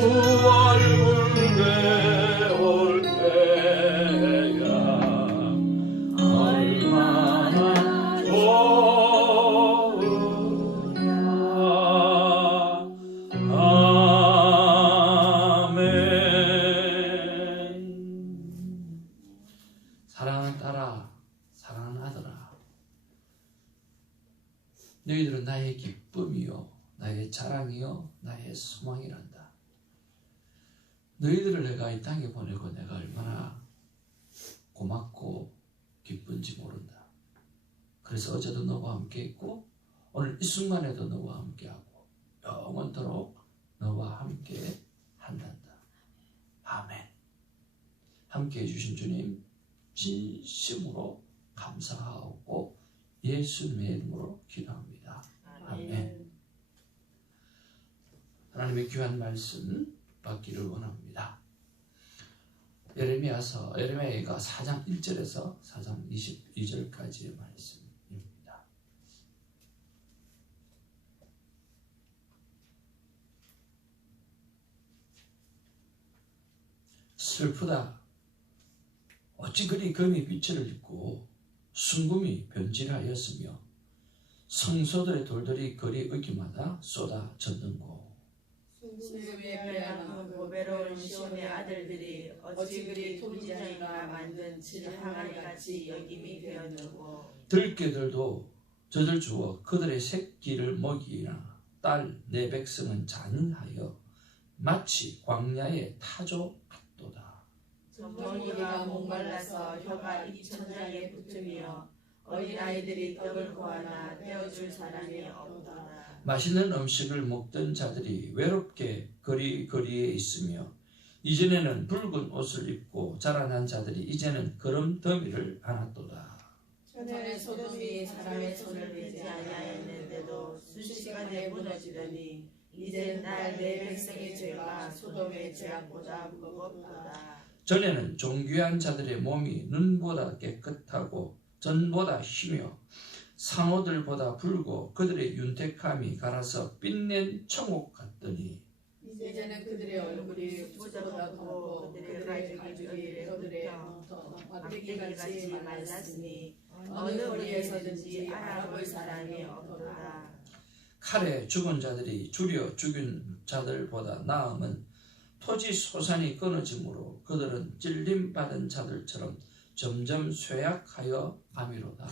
얼굴 내올 때야 얼마나 좋으랴. 아멘. 사랑하는 딸아, 사랑하는 아들아, 너희들은 나의 기쁨이요 나의 자랑이요 나의 소망이란다. 너희들을 내가 이 땅에 보내고 내가 얼마나 고맙고 기쁜지 모른다. 그래서 어제도 너와 함께 있고 오늘 이 순간에도 너와 함께하고 영원토록 너와 함께 한단다. 아멘. 함께해 주신 주님 진심으로 감사하고 예수님의 이름으로 기도합니다. 아멘. 하나님의 귀한 말씀 받기를 원합니다. 예레미야가 4장 1절에서 4장 22절까지의 말씀입니다. 슬프다. 어찌 그리 금이 빛을 입고 순금이 변질하였으며 성소들의 돌들이 거리 어기마다 쏟아졌는고. 순금의 변함하고 외로운 시온의 아들들이 어찌 그리 토지장이가 만든 질항아리같이 여김이 되었는고. 들깨들도 젖을 주어 그들의 새끼를 먹이나 딸 내 백성은 잔인하여 마치 광야의 타조 같도다. 정머리가 목말라서 혀가 입천장에 붙으며 어린아이들이 떡을 구하나 떼어줄 사람이 없도다. 맛있는 음식을 먹던 자들이 외롭게 거리에 있으며 이전에는 붉은 옷을 입고 자라난 자들이 이제는 거름더미를 안았도다. 전에 소돔이 사람의 손을 대지 아니하였는데도 순식간에 무너지더니 이제 날 내 백성의 죄가 소돔의 죄악보다 무겁도다. 전에는 존귀한 자들의 몸이 눈보다 깨끗하고 전보다 희며 상어들보다 붉고 그들의 윤택함이 갈아서 빛낸 청옥 같더니 이제는 그들의 얼굴이 부자보다 덥고 그들의 가죽이 그들의 막대기같이 말랐으니 어느 거리에서든지 알아볼 사람이 없도다. 칼에 죽은 자들이 줄여 죽인 자들보다 나음은 토지 소산이 끊어지므로 그들은 찔림받은 자들처럼 점점 쇠약하여 가미로다.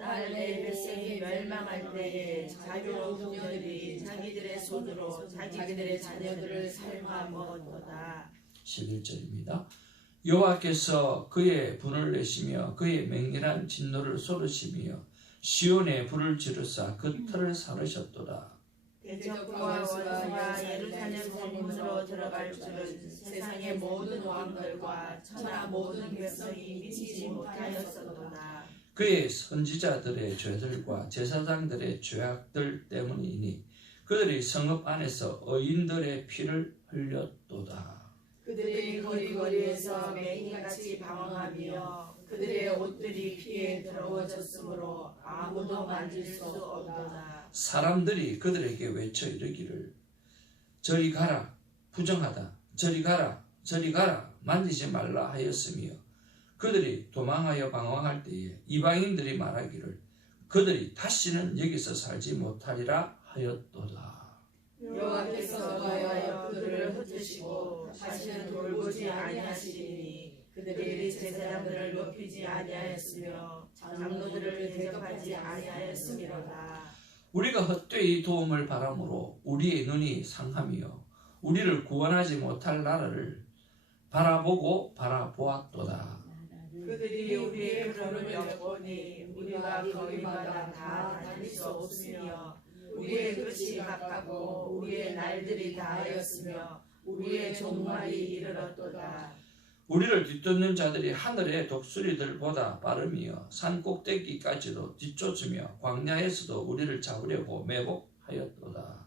딸 내 백성이 멸망할 때에 자기로 부녀들이 자기들의 손으로 자기들의 자녀들을 삶아 먹었도다. 11절입니다. 여호와께서 그의 분을 내시며 그의 맹렬한 진노를 쏟으시며 시온에 불을 지르사 그 털을 사르셨도다. 대적과 원수가 예루살렘 성문으로 들어갈 줄은 세상의 모든 왕들과 천하 모든 백성이 미치지 못하였었도다. 그의 선지자들의 죄들과 제사장들의 죄악들 때문이니 그들이 성읍 안에서 의인들의 피를 흘렸도다. 그들이 거리거리에서 맹인같이 방황하며 그들의 옷들이 피에 더러워졌으므로 아무도 만질 수 없도다. 사람들이 그들에게 외쳐 이르기를 저리 가라 부정하다 저리 가라 저리 가라 만지지 말라 하였으며 그들이 도망하여 방황할 때에 이방인들이 말하기를 그들이 다시는 여기서 살지 못하리라 하였도다. 여호와께서 노하여 그들을 흩으시고 다시는 돌보지 아니하시리니 그들이 제사장들을 높이지 아니하였으며 장로들을 대접하지 아니하였음이로다. 우리가 헛되이 도움을 바람으로 우리의 눈이 상하며 우리를 구원하지 못할 나라를 바라보고 바라보았도다. 그들이 우리의 걸음을 엿보니 우리가 거리마다 다 다닐 수 없으며 우리의 끝이 가깝고 우리의 날들이 다하였으며 우리의 종말이 이르렀도다. 우리를 뒤쫓는 자들이 하늘의 독수리들보다 빠르며 산 꼭대기까지도 뒤쫓으며 광야에서도 우리를 잡으려고 매복하였도다.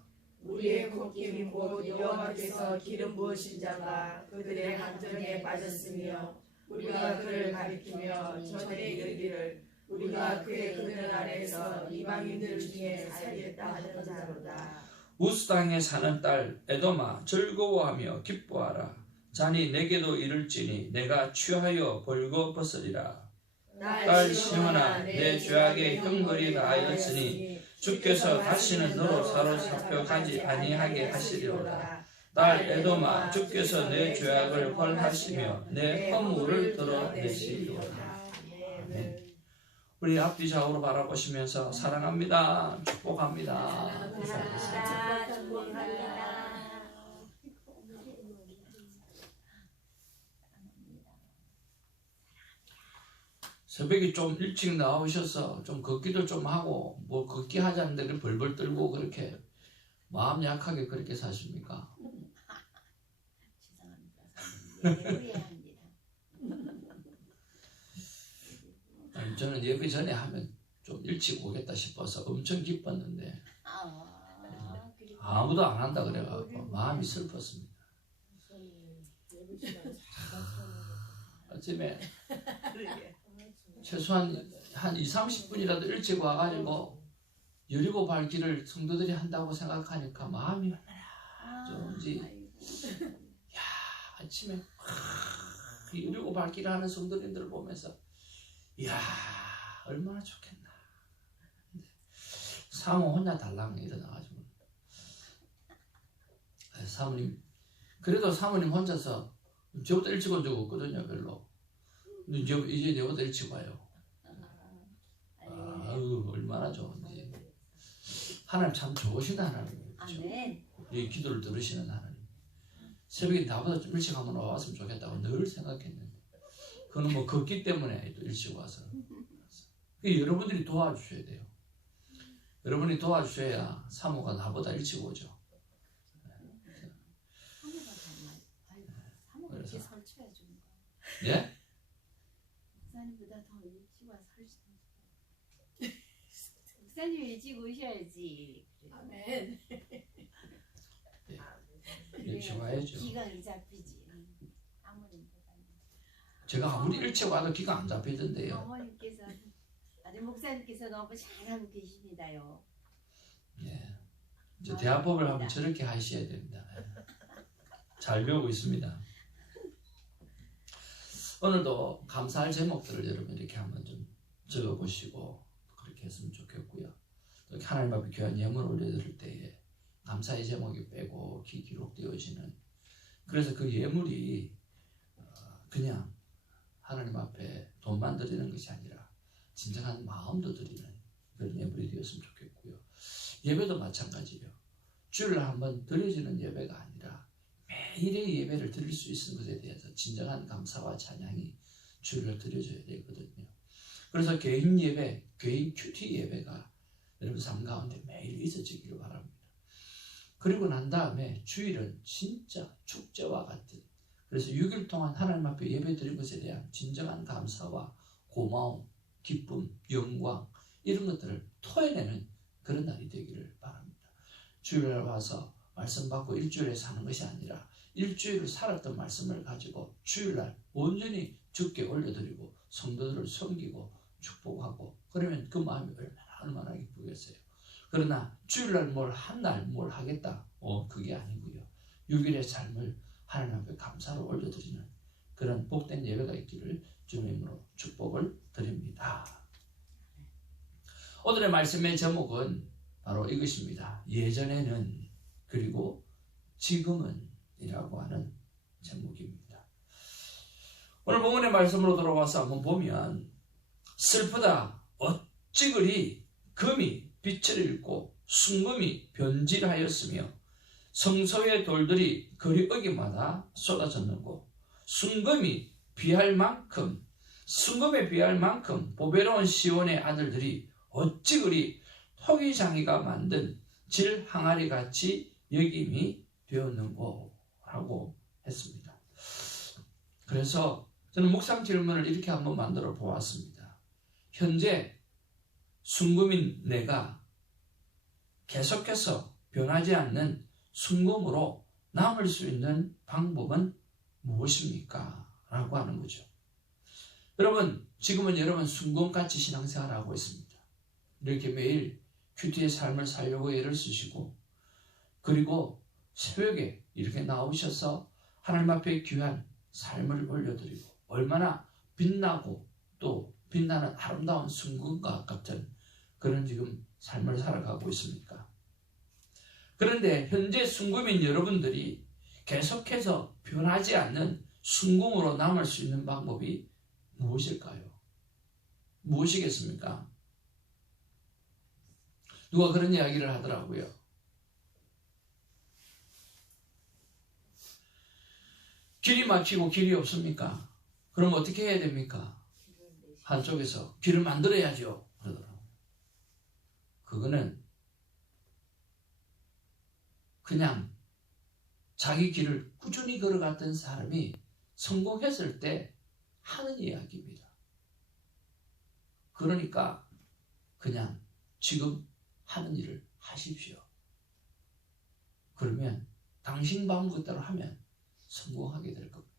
우리의 콧김 곧 여호와께서 기름 부으신 자가 그들의 함정에 빠졌으며 우리가 그를 가리키며 전에 이르기를 우리가 그의 그늘 아래에서 이방인들 중에 살겠다 하던 자로다. 우스 땅에 사는 딸 에돔아 즐거워하며 기뻐하라. 자니 내게도 이를지니 내가 취하여 벌거벗으리라. 딸 시몬아 내 죄악에 형벌이 다하였으니 주께서 다시는 너로 사로잡혀 가지 아니하게 하시리로다. 딸 에돔아 주께서 내 죄악을 헐하시며 내 허물을 드러내시리로다. 아멘. 우리 앞뒤 좌우로 바라보시면서 사랑합니다. 축복합니다. 새벽에 좀 일찍 나오셔서 좀 걷기도 좀 하고 뭐 걷기 하자는데 벌벌 떨고 그렇게 마음 약하게 그렇게 사십니까? 죄송합니다. 아니, 저는 예배 전에 하면 좀 일찍 오겠다 싶어서 엄청 기뻤는데 아무도 안 한다 그래가지고 마음이 슬펐습니다. 아침에 최소한 한 20-30분이라도 일찍 와가지고 여리고 밟기를 성도들이 한다고 생각하니까 마음이 얼마나 좋은지. 야, 아침에 여리고 밟기를 하는 성도님들을 보면서 이야 얼마나 좋겠나. 사모 혼자 달랑 일어나가지고 사모님, 그래도 사모님 혼자서 저보다 일찍 온 적 없거든요 별로. 근데 이제 저보다 일찍 와요. 아유 얼마나 좋은지. 하나님 참 좋으신 하나님이에요. 그렇죠? 이 기도를 들으시는 하나님. 새벽에 나보다 좀 일찍 한번 와봤으면 좋겠다고 늘 생각했는데 그거는 뭐 걷기 때문에 또 일찍 와서. 여러분들이 도와주셔야 돼요. 여러분이 도와주셔야 사모가 나보다 일찍 오죠. 그래서 예? 목사님보다 더 일찍 와서 목사님 일찍 오셔야지. 아멘. 일찍 와야죠. 기강이 잡히지. 제가 아무리 일찍 와도 기가 안 잡히던데요. 어머님께서 아니 목사님께서 너무 잘하고 계십니다요. 예. 저 대화법을 하면 저렇게 하셔야 됩니다. 잘 배우고 있습니다. 오늘도 감사할 제목들을 여러분 이렇게 한번 좀 적어보시고 그렇게 했으면 좋겠고요. 또 하나님 앞에 귀한 예물 올려드릴 때에 감사의 제목이 빼곡히 기록되어지는, 그래서 그 예물이 그냥 하나님 앞에 돈만 드리는 것이 아니라 진정한 마음도 드리는 그런 예물이 되었으면 좋겠고요. 예배도 마찬가지예요. 주일날 한번 드려지는 예배가 아니라 매일의 예배를 드릴 수 있는 것에 대해서 진정한 감사와 찬양이 주일날 드려져야 되거든요. 그래서 개인 예배, 개인 큐티 예배가 여러분 삶 가운데 매일 있어지기를 바랍니다. 그리고 난 다음에 주일은 진짜 축제와 같은, 그래서 6일 동안 하나님 앞에 예배 드린 것에 대한 진정한 감사와 고마움, 기쁨, 영광 이런 것들을 토해내는 그런 날이 되기를 바랍니다. 주일날 와서 말씀 받고 일주일에 사는 것이 아니라 일주일을 살았던 말씀을 가지고 주일날 온전히 주께 올려드리고 성도들을 섬기고 축복하고, 그러면 그 마음이 얼마나 기쁘겠어요. 그러나 주일날 뭘 한 날 뭘 하겠다, 그게 아니고요. 6일의 삶을 하나님 앞에 감사로 올려드리는 그런 복된 예배가 있기를 주님으로 축복을 드립니다. 오늘의 말씀의 제목은 바로 이것입니다. 예전에는 그리고 지금은 이라고 하는 제목입니다. 오늘 본문의 말씀으로 돌아와서 한번 보면 슬프다 어찌 그리 금이 빛을 잃고 순금이 변질하였으며 성소의 돌들이 거리 어기마다 쏟아졌는고 순금에 비할 만큼 보배로운 시온의 아들들이 어찌 그리 토기장이가 만든 질 항아리 같이 여김이 되었는고 라고 했습니다. 그래서 저는 묵상 질문을 이렇게 한번 만들어 보았습니다. 현재 순금인 내가 계속해서 변하지 않는 순금으로 남을 수 있는 방법은 무엇입니까? 라고 하는 거죠. 여러분, 지금은 여러분 순금같이 신앙생활을 하고 있습니다. 이렇게 매일 큐티의 삶을 살려고 애를 쓰시고 그리고 새벽에 이렇게 나오셔서 하나님 앞에 귀한 삶을 올려드리고 얼마나 빛나고 또 빛나는 아름다운 순금과 같은 그런 지금 삶을 살아가고 있습니까? 그런데 현재 순금인 여러분들이 계속해서 변하지 않는 순금으로 남을 수 있는 방법이 무엇일까요? 무엇이겠습니까? 누가 그런 이야기를 하더라고요. 길이 막히고 길이 없습니까? 그럼 어떻게 해야 됩니까? 한쪽에서 길을 만들어야죠. 그러더라고요. 그거는 그냥 자기 길을 꾸준히 걸어갔던 사람이 성공했을 때 하는 이야기입니다. 그러니까 그냥 지금 하는 일을 하십시오. 그러면 당신 방법대로 하면 성공하게 될 겁니다.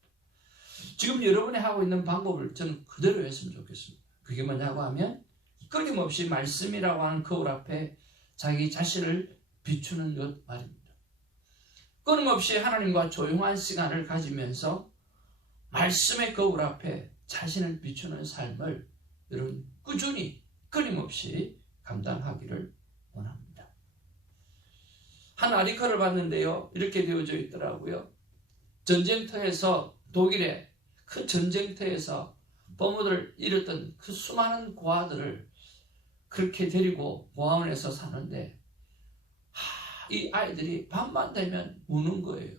지금 여러분이 하고 있는 방법을 저는 그대로 했으면 좋겠습니다. 그게 뭐냐고 하면 끊임없이 말씀이라고 하는 거울 앞에 자기 자신을 비추는 것 말입니다. 끊임없이 하나님과 조용한 시간을 가지면서 말씀의 거울 앞에 자신을 비추는 삶을 여러분 꾸준히 끊임없이 감당하기를 원합니다. 한 아리커를 봤는데요. 이렇게 되어져 있더라고요. 전쟁터에서 독일의 그 전쟁터에서 부모들을 잃었던 그 수많은 고아들을 그렇게 데리고 고아원에서 사는데 이 아이들이 밤만 되면 우는 거예요.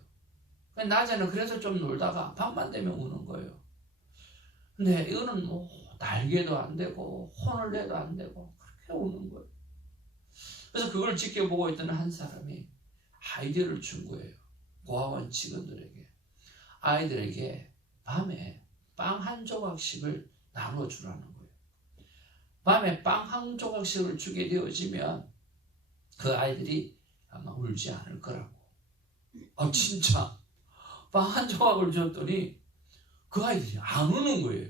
낮에는 그래서 좀 놀다가 밤만 되면 우는 거예요. 근데 이거는 뭐 날개도 안 되고 혼을 내도 안 되고 그렇게 우는 거예요. 그래서 그걸 지켜보고 있던 한 사람이 아이디어를 준 거예요. 고아원 직원들에게. 아이들에게 밤에 빵 한 조각씩을 나눠주라는 거예요. 밤에 빵 한 조각씩을 주게 되어지면 그 아이들이 아마 울지 않을 거라고. 진짜 빵 한 조각을 줬더니 그 아이들이 안 우는 거예요.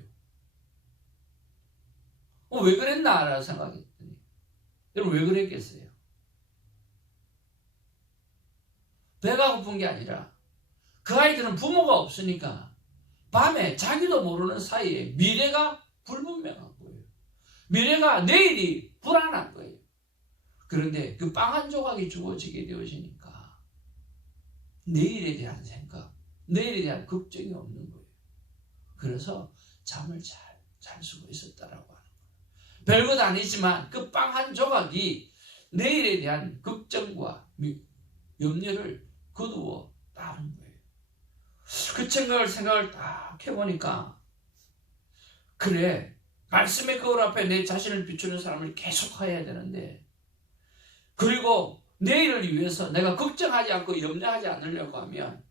왜 그랬나 라는 생각했더니 여러분 왜 그랬겠어요? 배가 고픈 게 아니라 그 아이들은 부모가 없으니까 밤에 자기도 모르는 사이에 미래가 불분명한 거예요. 미래가 내일이 불안한 거예요. 그런데 그 빵 한 조각이 주어지게 되어지니까 내일에 대한 생각, 내일에 대한 걱정이 없는 거예요. 그래서 잠을 잘 수가 있었다라고 하는 거예요. 별것 아니지만 그 빵 한 조각이 내일에 대한 걱정과 염려를 거두어 따른 거예요. 그 생각을 딱 해보니까 그래 말씀의 거울 앞에 내 자신을 비추는 사람을 계속 해야 되는데 그리고 내일을 위해서 내가 걱정하지 않고 염려하지 않으려고 하면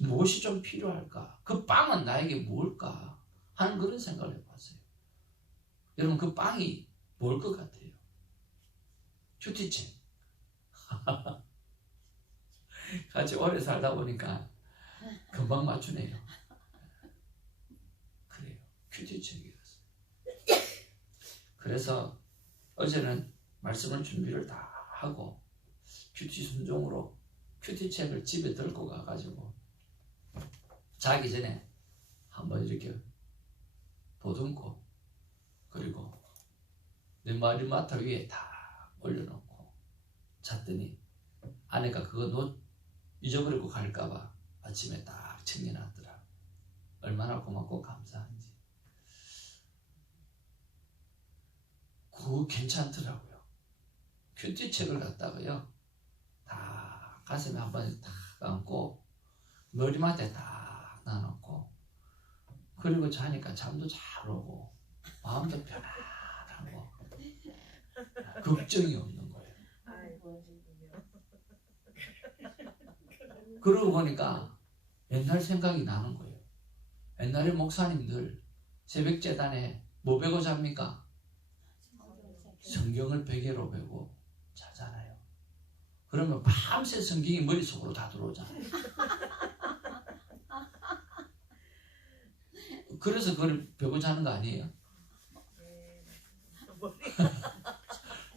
무엇이 좀 필요할까? 그 빵은 나에게 뭘까? 하는 그런 생각을 해봤어요. 여러분 그 빵이 뭘 것 같아요? 큐티책. 같이 오래 살다 보니까 금방 맞추네요. 그래요. 큐티책이었어요. 그래서 어제는 말씀을 준비를 다 하고 큐티 순종으로 큐티책을 집에 들고 가가지고 자기 전에 한번 이렇게 보듬고 그리고 내 머리맡 위에 다 올려놓고 잤더니 아내가 그거 잊어버리고 갈까봐 아침에 딱 챙겨놨더라. 얼마나 고맙고 감사한지. 그거 괜찮더라고요. 큐티책을 갖다가요 다 가슴에 한 번에 딱 안고 머리맡에 딱 놔놓고 그리고 자니까 잠도 잘 오고 마음도 편안하고 걱정이 없는 거예요. 그러고 보니까 옛날 생각이 나는 거예요. 옛날에 목사님들 새벽 제단에 뭐 배고 잡니까? 성경을 베개로 베고 자잖아요. 그러면 밤새 성경이 머릿속으로 다 들어오잖아요. 그래서 그걸 베고 자는 거 아니에요?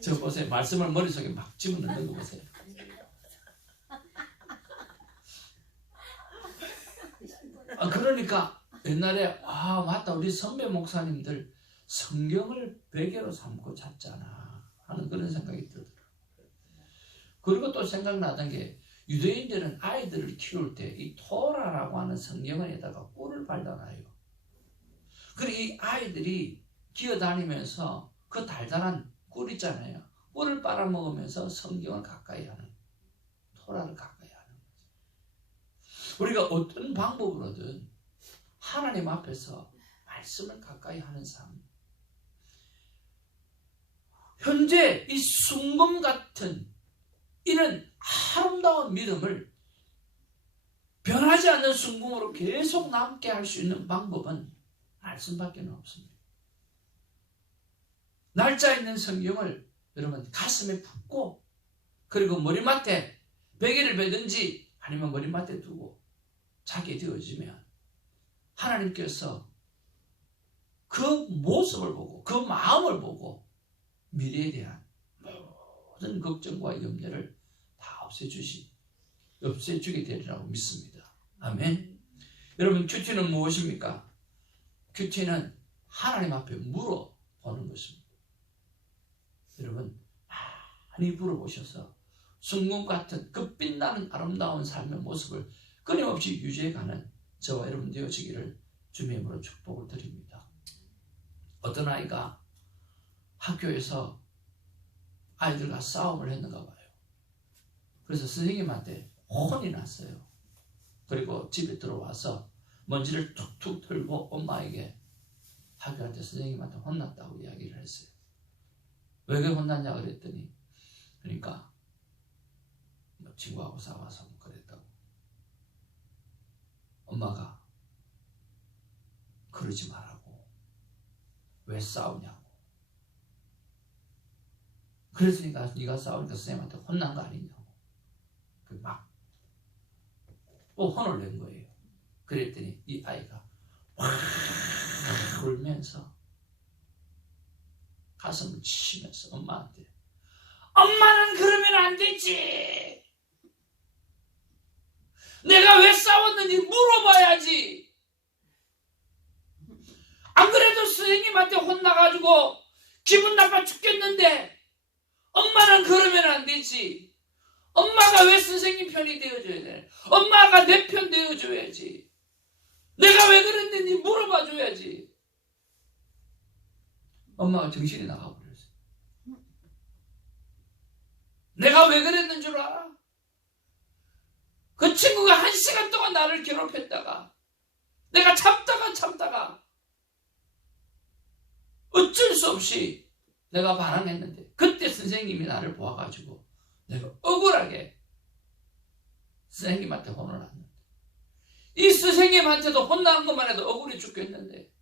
저 보세요. 말씀을 머릿속에 막 집어넣는 거 보세요. 그러니까 옛날에 맞다, 우리 선배 목사님들 성경을 베개로 삼고 잤잖아 하는 그런 생각이 들더라고요. 그리고 또 생각나던 게 유대인들은 아이들을 키울 때 이 토라라고 하는 성경에다가 꿀을 발라놔요. 그리고 이 아이들이 기어다니면서 그 달달한 꿀 있잖아요. 꿀을 빨아먹으면서 성경을 가까이 하는, 토라를 가까이 하는 거죠. 우리가 어떤 방법으로든 하나님 앞에서 말씀을 가까이 하는 삶. 현재 이 순금 같은 이런 아름다운 믿음을 변하지 않는 순금으로 계속 남게 할 수 있는 방법은 말씀밖에 없습니다. 날짜 있는 성경을 여러분 가슴에 품고, 그리고 머리맡에 베개를 베든지 아니면 머리맡에 두고 자게 되어지면 하나님께서 그 모습을 보고 그 마음을 보고 미래에 대한 모든 걱정과 염려를 다 없애주게 되리라고 믿습니다. 아멘. 여러분, 큐티는 무엇입니까? 큐티는 하나님 앞에 물어보는 것입니다. 여러분, 많이 물어보셔서 순금 같은 그 빛나는 아름다운 삶의 모습을 끊임없이 유지해가는 저와 여러분 되어지기를 주님의 이름으로 축복을 드립니다. 어떤 아이가 학교에서 아이들과 싸움을 했는가 봐요. 그래서 선생님한테 혼이 났어요. 그리고 집에 들어와서 먼지를 툭툭 털고 엄마에게 학교한테 선생님한테 혼났다고 이야기를 했어요. 왜 그렇게 혼났냐 그랬더니, 그러니까 친구하고 싸워서 그랬다고. 엄마가 그러지 말라고, 왜 싸우냐고. 그랬으니까 네가 싸우니까 선생님한테 혼난 거 아니냐고. 막 또 혼을 낸 거예요. 그랬더니 이 아이가 확 울면서 가슴을 치면서 엄마한테, 엄마는 그러면 안 되지, 내가 왜 싸웠는지 물어봐야지, 안 그래도 선생님한테 혼나가지고 기분 나빠 죽겠는데 엄마는 그러면 안 되지, 엄마가 왜 선생님 편이 되어줘야 돼, 엄마가 내 편 되어줘야지, 내가 왜 그랬는지 물어봐줘야지. 엄마가 정신이 나가버렸어요. 내가 왜 그랬는 줄 알아? 그 친구가 1시간 동안 나를 괴롭혔다가 내가 참다가 어쩔 수 없이 내가 반항했는데, 그때 선생님이 나를 보아가지고 내가 억울하게 선생님한테 혼을 났는데, 이 선생님한테도 혼난 것만 해도 억울해 죽겠는데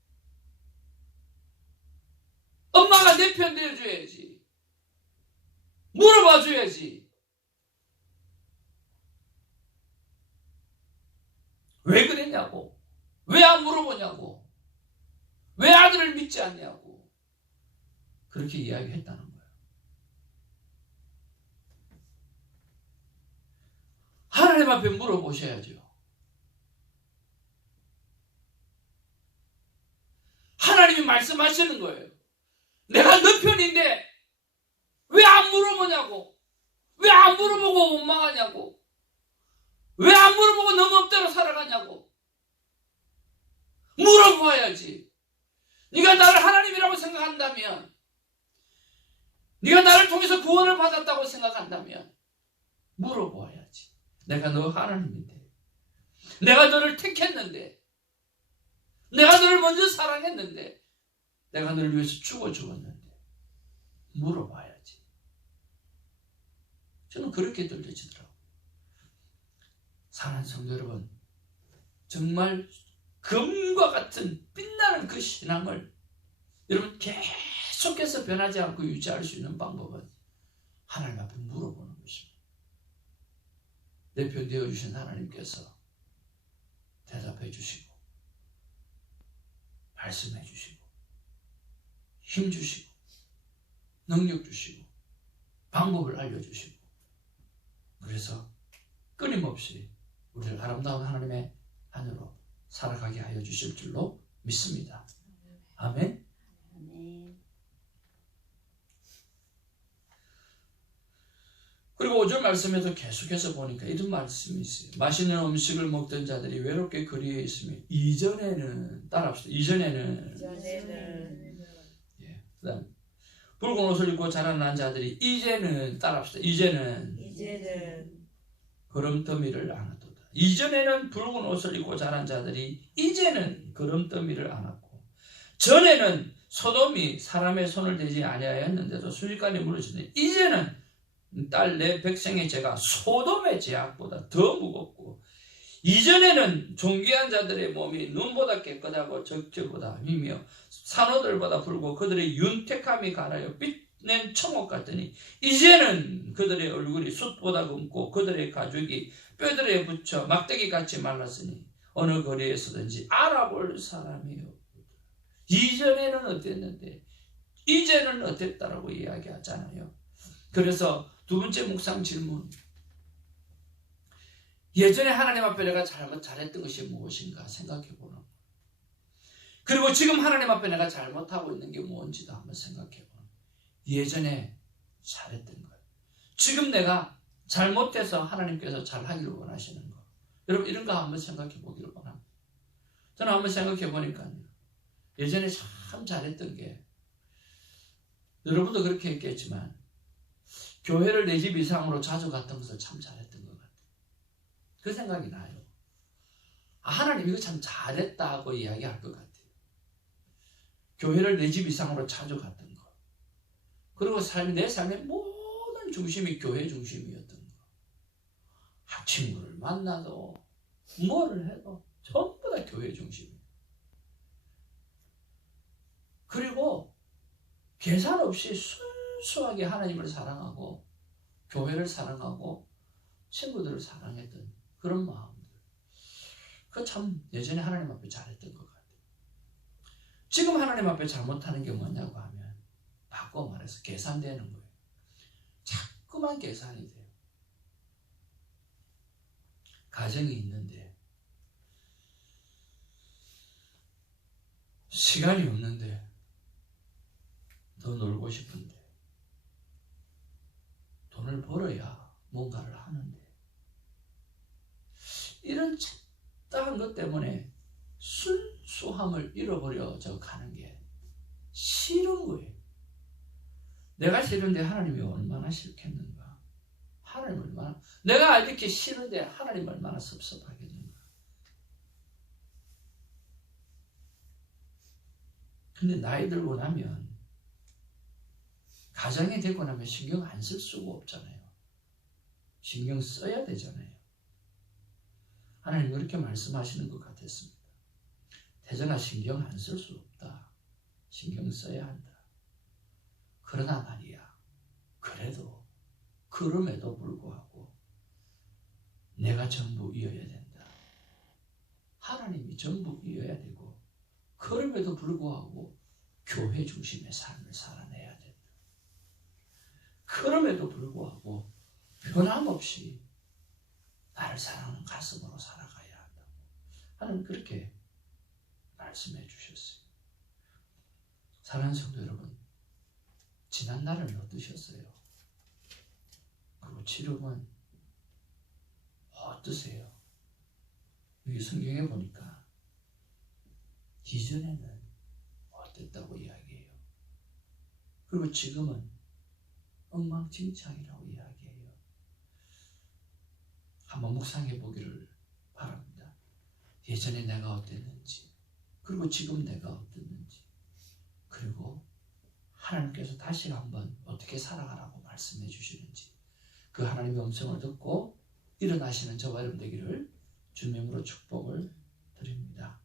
엄마가 내 편 되어줘야지, 물어봐줘야지. 왜 그랬냐고, 왜 안 물어보냐고, 왜 아들을 믿지 않냐고 그렇게 이야기했다는 거예요. 하나님 앞에 물어보셔야죠. 하나님이 말씀하시는 거예요. 내가 너 편인데 왜 안 물어보냐고, 왜 안 물어보고 원망하냐고, 왜 안 물어보고 너 맘대로 살아가냐고. 물어봐야지. 네가 나를 하나님이라고 생각한다면, 네가 나를 통해서 구원을 받았다고 생각한다면 물어봐야지. 내가 너 하나님인데, 내가 너를 택했는데, 내가 너를 먼저 사랑했는데, 내가 너를 위해서 죽었는데 물어봐야지. 저는 그렇게 들려지더라고요. 사랑하는 성도 여러분, 정말 금과 같은 빛나는 그 신앙을 여러분 계속해서 변하지 않고 유지할 수 있는 방법은 하나님 앞에 물어보는 것입니다. 내 편 되어주신 하나님께서 대답해 주시고 말씀해 주시고 힘 주시고 능력 주시고 방법을 알려주시고, 그래서 끊임없이 우리를 아름다운 하나님의 하늘로 살아가게 하여 주실 줄로 믿습니다. 아멘. 아멘. 그리고 5절 말씀에도 계속해서 보니까 이런 말씀이 있어요. 맛있는 음식을 먹던 자들이 외롭게 거리에 있으며 이전에는 따라합시다. 이전에는 그다음 붉은 옷을 입고 자라난 자들이 이제는 따라합시다. 이제는 거름더미를 안았도다. 이전에는 붉은 옷을 입고 자란 자들이 이제는 거름더미를 안았고 전에는 소돔이 사람의 손을 대지 아니하였는데도 순식간에 무너지니 이제는 딸 내 백성의 죄가 소돔의 죄악보다 더 무겁고 이전에는 존귀한 자들의 몸이 눈보다 깨끗하고 적절보다 힘이며 산호들보다 붉고 그들의 윤택함이 가라여 빛낸 청옥 같으니 이제는 그들의 얼굴이 숯보다 검고 그들의 가죽이 뼈들에 붙여 막대기같이 말랐으니 어느 거리에서든지 알아볼 사람이 없다. 이전에는 어땠는데 이제는 어땠다라고 이야기하잖아요. 그래서 두 번째 묵상 질문. 예전에 하나님 앞에 내가 잘했던 것이 무엇인가 생각해 보는 것. 그리고 지금 하나님 앞에 내가 잘못하고 있는 게 뭔지도 한번 생각해 보는 것. 예전에 잘했던 것. 지금 내가 잘못해서 하나님께서 잘하기를 원하시는 것. 여러분 이런 거 한번 생각해 보기를 원합니다. 저는 한번 생각해 보니까요. 예전에 참 잘했던 게 여러분도 그렇게 했겠지만 교회를 내 집 이상으로 자주 갔던 것을 참 잘했던 것 같아요. 그 생각이 나요. 하나님 이거 참 잘했다고 이야기할 것 같아요. 교회를 내 집 이상으로 자주 갔던 것. 그리고 내 삶의 모든 중심이 교회 중심이었던 것. 친구를 만나도 뭐를 해도 전부 다 교회 중심이에요. 그리고 계산 없이 순수하게 하나님을 사랑하고 교회를 사랑하고 친구들을 사랑했던 그런 마음들. 그 참 예전에 하나님 앞에 잘했던 것 같아요. 지금 하나님 앞에 잘못하는 게 뭐냐고 하면 바꿔 말해서 계산되는 거예요. 자꾸만 계산이 돼요. 가정이 있는데 시간이 없는데 더 놀고 싶은데 돈을 벌어야 뭔가를 하는데 이런 작다한 것 때문에 순수함을 잃어버려져 가는 게 싫은 거예요. 내가 싫은데 하나님이 얼마나 싫겠는가. 하나님 얼마나 내가 이렇게 싫은데 하나님 얼마나 섭섭하겠는가. 근데 나이 들고 나면 가정이 되고 나면 신경 안 쓸 수가 없잖아요. 신경 써야 되잖아요. 하나님 그렇게 말씀하시는 것 같았습니다. 태전아 신경 안 쓸 수 없다. 신경 써야 한다. 그러나 말이야. 그래도 그럼에도 불구하고 내가 전부 이어야 된다. 하나님이 전부 이어야 되고 그럼에도 불구하고 교회 중심의 삶을 살아내야 된다. 그럼에도 불구하고 변함없이 나를 사랑하는 가슴으로 살아가야 한다고 하나님 그렇게 말씀해 주셨어요. 사랑하는 성도 여러분, 지난 날은 어떠셨어요? 그리고 지금은 어떠세요? 여기 성경에 보니까 이전에는 어땠다고 이야기해요. 그리고 지금은 엉망진창이라고 이야기해요. 한번 묵상해 보기를 바랍니다. 예전에 내가 어땠는지, 그리고 지금 내가 어땠는지, 그리고 하나님께서 다시 한번 어떻게 살아가라고 말씀해 주시는지 그 하나님의 음성을 듣고 일어나시는 저와 여러분 되기를 주님으로 축복을 드립니다.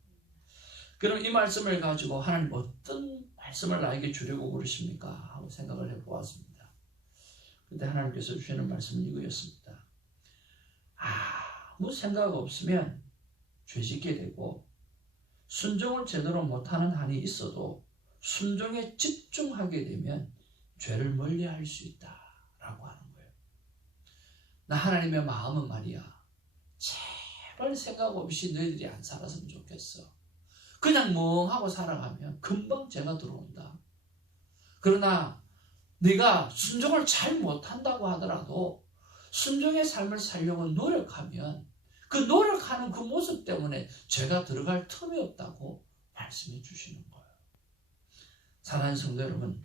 그럼 이 말씀을 가지고 하나님 어떤 말씀을 나에게 주려고 그러십니까? 하고 생각을 해보았습니다. 그때 하나님께서 주시는 말씀은 이거였습니다. 아무 생각 없으면 죄짓게 되고 순종을 제대로 못하는 한이 있어도 순종에 집중하게 되면 죄를 멀리할 수 있다라고 하는 거예요. 나 하나님의 마음은 말이야 별 생각 없이 너희들이 안 살았으면 좋겠어. 그냥 멍하고 살아가면 금방 죄가 들어온다. 그러나 네가 순종을 잘 못한다고 하더라도 순종의 삶을 살려고 노력하면 그 노력하는 그 모습 때문에 죄가 들어갈 틈이 없다고 말씀해 주시는 거예요. 사랑하는 성도 여러분,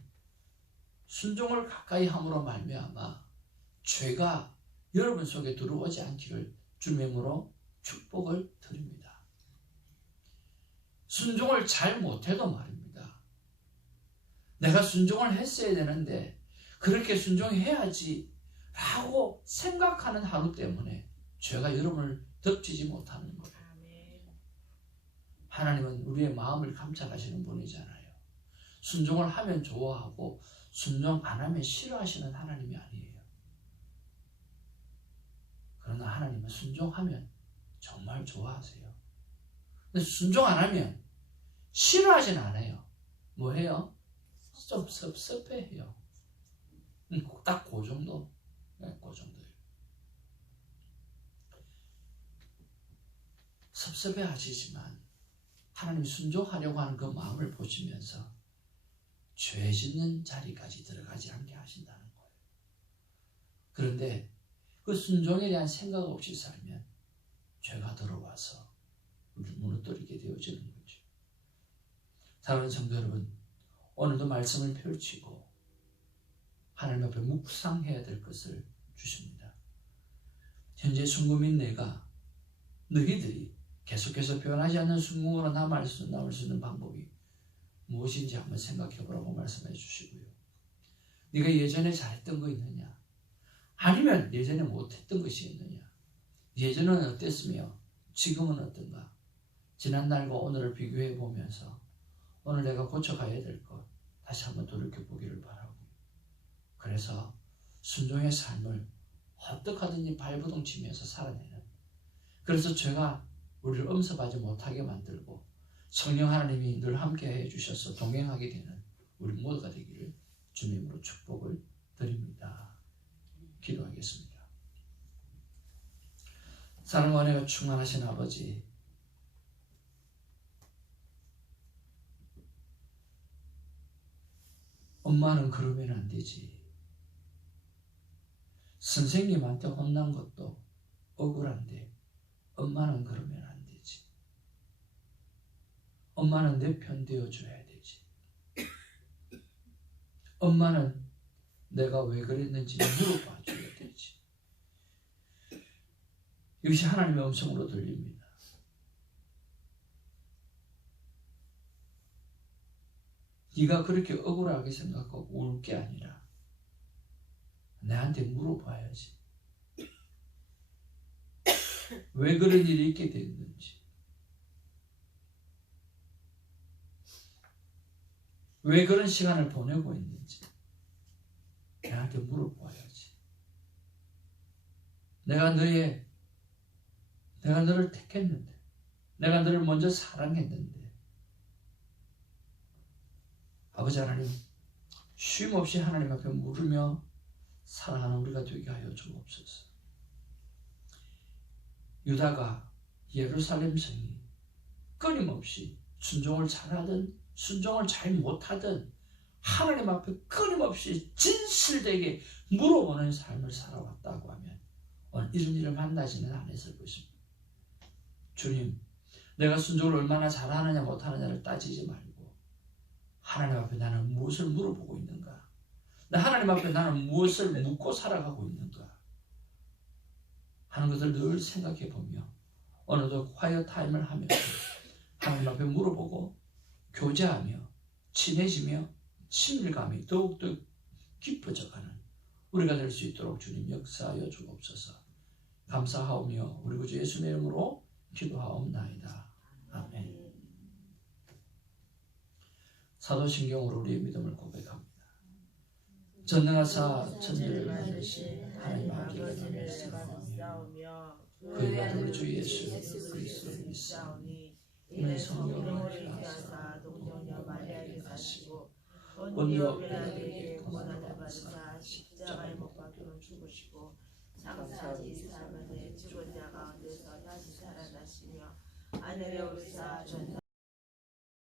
순종을 가까이 함으로 말미암아 죄가 여러분 속에 들어오지 않기를 주님으로 축복을 드립니다. 순종을 잘 못해도 말입니다. 내가 순종을 했어야 되는데 그렇게 순종해야지 라고 생각하는 하루 때문에 죄가 여러분을 덮치지 못하는 거예요. 하나님은 우리의 마음을 감찰하시는 분이잖아요. 순종을 하면 좋아하고 순종 안 하면 싫어하시는 하나님이 아니에요. 그러나 하나님은 순종하면 정말 좋아하세요. 근데 순종 안 하면 싫어하진 않아요. 뭐해요? 좀 섭섭해해요. 딱 그 정도. 네, 그 정도예요. 섭섭해하시지만 하나님 순종하려고 하는 그 마음을 보시면서 죄 짓는 자리까지 들어가지 않게 하신다는 거예요. 그런데 그 순종에 대한 생각 없이 살면 죄가 들어와서 우리를 무너뜨리게 되어지는 거죠. 사랑하는 성도 여러분, 오늘도 말씀을 펼치고 하나님 앞에 묵상해야 될 것을 주십니다. 현재 순금인 내가 너희들이 계속해서 변하지 않는 순금으로 남을 수 있는 방법이 무엇인지 한번 생각해 보라고 말씀해 주시고요. 네가 예전에 잘했던 거 있느냐? 아니면 예전에 못했던 것이 있느냐? 예전은 어땠으며 지금은 어떤가? 지난날과 오늘을 비교해 보면서 오늘 내가 고쳐가야 될 것 다시 한번 돌이켜보기를 바라고, 그래서 순종의 삶을 어떻게 하든지 발버둥 치면서 살아내는, 그래서 죄가 우리를 엄습하지 못하게 만들고 성령 하나님이 늘 함께 해주셔서 동행하게 되는 우리 모두가 되기를 주님으로 축복을 드립니다. 기도하겠습니다. 사랑과 은혜가 충만하신 아버지, 엄마는 그러면 안 되지. 선생님한테 혼난 것도 억울한데 엄마는 그러면 안 되지. 엄마는 내 편 되어줘야 되지. 엄마는 내가 왜 그랬는지 물어봐 줘야 되지. 이것이 하나님의 음성으로 들립니다. 네가 그렇게 억울하게 생각하고 울 게 아니라 내한테 물어봐야지. 왜 그런 일이 있게 됐는지, 왜 그런 시간을 보내고 있는지 내한테 물어봐야지. 내가 너를 택했는데, 내가 너를 먼저 사랑했는데, 아버지 하나님, 쉼 없이 하나님 앞에 물으며 사랑하는 우리가 되게 하여 주옵소서. 유다가 예루살렘 성이 끊임없이 순종을 잘하든 순종을 잘 못하든 하나님 앞에 끊임없이 진실되게 물어보는 삶을 살아왔다고 하면 오늘 이런 일을 만나지는 않았을 것입니다. 주님, 내가 순종을 얼마나 잘하느냐 못하느냐를 따지지 말고 하나님 앞에 나는 무엇을 물어보고 있는가? 나 하나님 앞에 나는 무엇을 묻고 살아가고 있는가? 하는 것을 늘 생각해 보며 오늘도 콰이어 타임을 하면서 하나님 앞에 물어보고 교제하며 친해지며 친밀감이 더욱더 깊어져가는 우리가 될 수 있도록 주님 역사하여 주옵소서. 감사하오며 우리 구주 예수님의 이름으로 기도하옵나이다. 아멘. 사도신경으로 우리의 믿음을 고백합니다. 전능하사 천지를 만드신 하나님 아버지를 믿사오며 그의 아들 주 예수 그리스도를 믿사오니 이는 성령을 하사 동정녀 마리아에게 사시고 본디오 빌라도에게 고난을 받으사 십자가에 못 박혀 죽으시고 장사지 사흘 만에 죽은 자 가운데서 다시 살아나시고 하늘에 오르사 전사